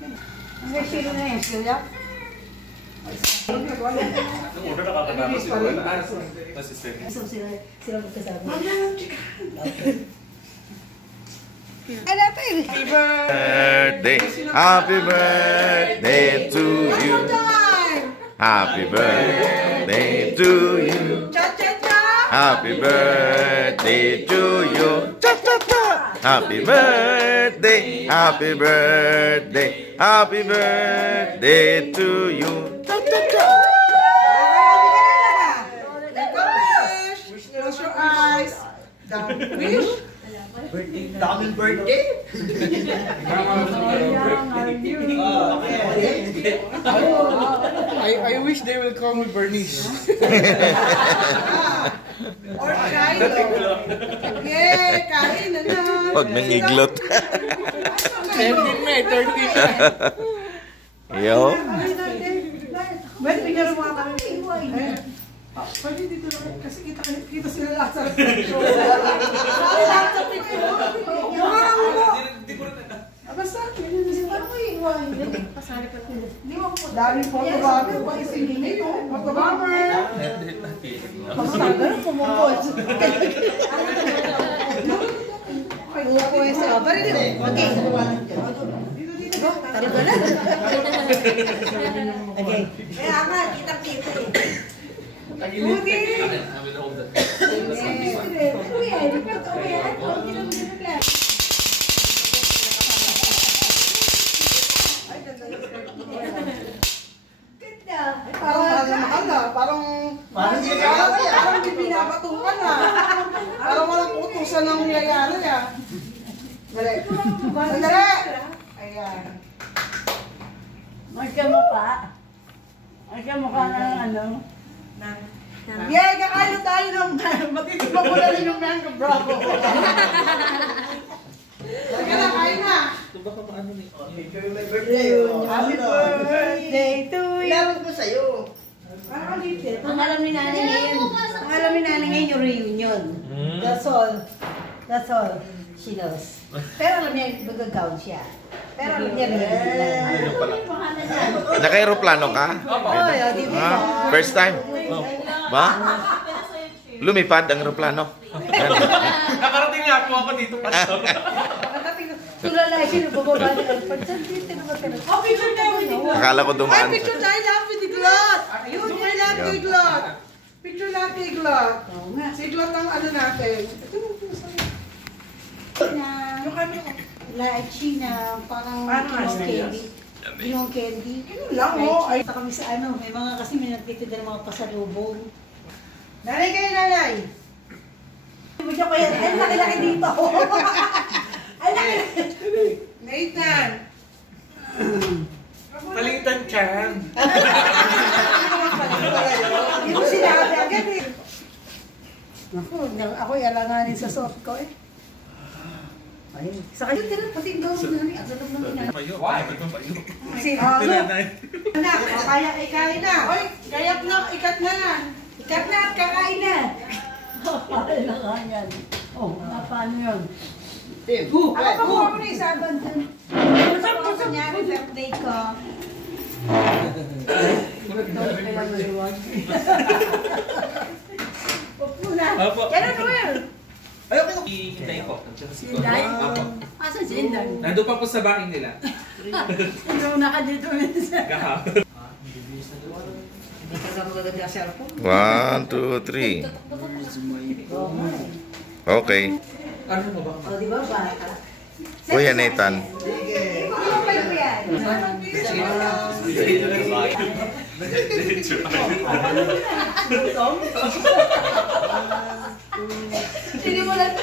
May silo na yan, silo. Nung una nakakatapos yung wala. Tapos isa. So sila magkasama. Happy Birthday, happy birthday to you. Happy birthday to you. Happy birthday to you. Happy birthday, happy birthday, happy birthday to you. Close your eyes. Wish. Daming birthday. I wish they will call me Bernice. Or Shiloh. Yay! Kain na na. Huwag nang iglot. 13 na. Yo. Ba't bigyan mo mga kami? Pwede dito na kasi kita sila lahat sa picture. Lahat sa picture. Basta, dami photographer, pag-isingin nito. Photographer. Photographer, pumupos. Pumupos. Bari dito. Okay. Taro ka na. Okay. Kaya nga, kita-kita eh. Parang di pinapatukan na. Parang walang utusan ng niyayari ah. Dali. Sandali! Ayan. Magka mo pa. Magka mo ka ng ano. Yay! Kakain na tayo ng matitigman ko na rin yung mango bravo. Sige na, kain na. Happy birthday to you. Lawag mo sa'yo. Ang alam ni nanay ngayon yung reunion. That's all. That's all. She knows. Pero alam niya, mag-gown siya. Pero alam niya reunion. Naka-aeroplano ka? Di ba? First time? Ba? Lumipad ang aeroplano. Nakarating nga po ako dito, Pastor. Tulala siya, bababa niya. Pagsantin naman ka na. Oh, picture tayo with Iglot. Akala ko dumaan. Ay, picture tayo lahat with Iglot. Picture lahat kay Iglot. Picture lahat kay Iglot. Si Iglot ang ano natin. Yung kami. Lychee na parang candy. Yung candy. Ano lang oh. Ay, Kita kami sa ano, may mga kasi may nagtitinda ng mga pasalubong. nanay kayo, nanay. Hindi ko kaya, ay laki-laki dito. Ay laki-laki. Nathan. Palitan chan. Hindi mo sinabi agad eh. Naku, ako'y alanganin sa suot ko eh. Ay, sa kayo tira, pati yung gawin na rin. Ang sarap ng ina. Payo. Ay, payo. Anak, kaya ikain na. Oy, kayak na, ikat na. Ikat na at kakain na. Ay, langanyan. Oh, paano yun? Ako pa ko na isa. Ano sa kunyari birthday ko? Pupuna. Yan ang Noel. Ayoko yung hihintayin ko. Sinday? Asan si Inday? Nandun pa po sa bahay nila. Ikaw na ka dito minsan. Kahapon. Hindi ka sa magaganda sa cellphone. 1, 2, 3. Okay. Ano mo ba? O, di ba bata? Kuya Nathan. Ano pa yun yan? Sige mo lang ito.